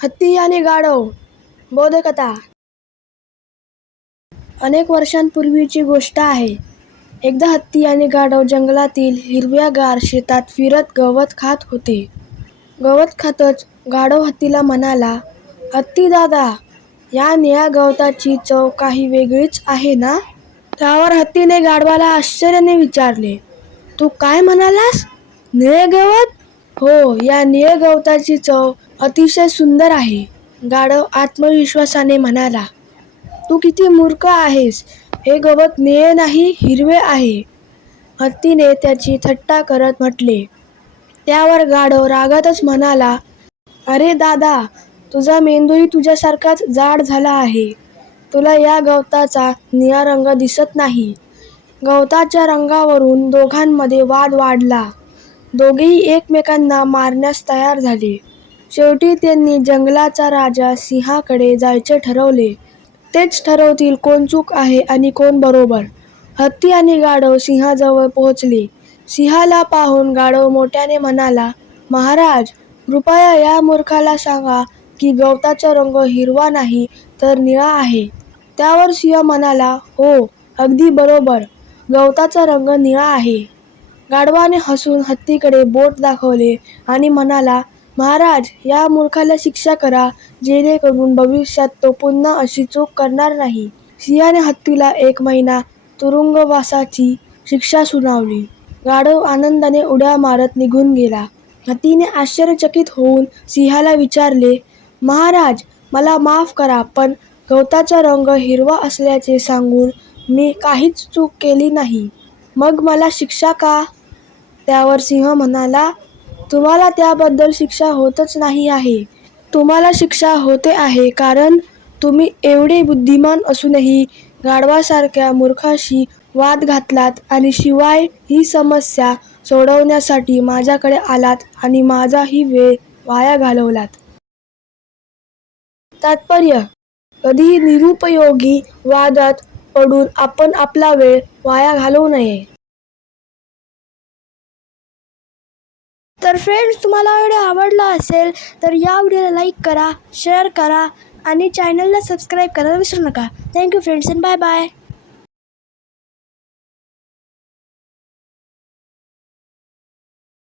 हत्ती आणि गाढव बोधकथा. अनेक वर्षांपूर्वीची गोष्ट आहे. एकदा हत्ती आणि गाढव जंगलातील हिरव्यागार शेतात फिरत गवत खात होते. गवत खातच गाढव हत्तीला म्हणाला, "हत्ती दादा, या निळ्या गवताची चव काही वेगळीच आहे ना?" त्यावर हत्तीने गाढवाला आश्चर्याने विचारले, "तू काय म्हणालास? निळे गवत?" "हो, या निळ्या गवताची चव अतिशय सुंदर आहे." गाढव आत्मविश्वासाने म्हणाला, "तू किती मूर्ख आहेस. हे गवत निळे नाही, हिरवे आहे." हत्तीने त्याची थट्टा करत म्हटले. त्यावर गाढव रागातच म्हणाला, "अरे दादा, तुझा मेंदूही तुझ्यासारखाच जाड झाला आहे. तुला या गवताचा निळा रंग दिसत नाही." गवताच्या रंगावरून दोघांमध्ये वाद वाढला. दोघेही एकमेकांना मारण्यास तयार झाले. शेवटी त्यांनी जंगलाचा राजा सिंहाकडे जायचे ठरवले. तेच ठरवतील कोण चूक आहे आणि कोण बरोबर. हत्ती आणि गाढव सिंहाजवळ पोहोचले. सिंहाला पाहून गाढव मोठ्याने म्हणाला, "महाराज, कृपया या मूर्खाला सांगा की गवताचा रंग हिरवा नाही तर निळा आहे." त्यावर सिंह म्हणाला, "हो, अगदी बरोबर. गवताचा रंग निळा आहे." गाढवाने हसून हत्तीकडे बोट दाखवले आणि म्हणाला, "महाराज, या मूर्खाला शिक्षा करा, जेणेकरून भविष्यात तो पुन्हा अशी चूक करणार नाही." सिंहाने हत्तीला 1 महिना तुरुंगवासाची शिक्षा सुनावली. गाढव आनंदाने उड्या मारत निघून गेला. हत्तीने आश्चर्यचकित होऊन सिंहाला विचारले, "महाराज, मला माफ करा, पण गवताचा रंग हिरवा असल्याचे सांगून मी काहीच चूक केली नाही. मग मला शिक्षा का?" त्यावर सिंह म्हणाला, "तुम्हाला त्याबद्दल शिक्षा होतच नाही आहे. तुम्हाला शिक्षा होते आहे कारण तुम्ही एवढे बुद्धिमान असूनही गाढवासारख्या मूर्खाशी वाद घातलात आणि शिवाय ही समस्या सोडवण्यासाठी माझ्याकडे आलात आणि माझाही वेळ वाया घालवलात." तात्पर्य: कधीही निरुपयोगी वादात पडून आपण आपला वेळ वाया घालवू नये. तर फ्रेंड्स, तुम्हाला व्हिडिओ आवडला असेल तर या व्हिडिओला लाईक करा, शेअर करा आणि चॅनलला सबस्क्राईब करायला विसरू नका. Thank you friends and bye bye.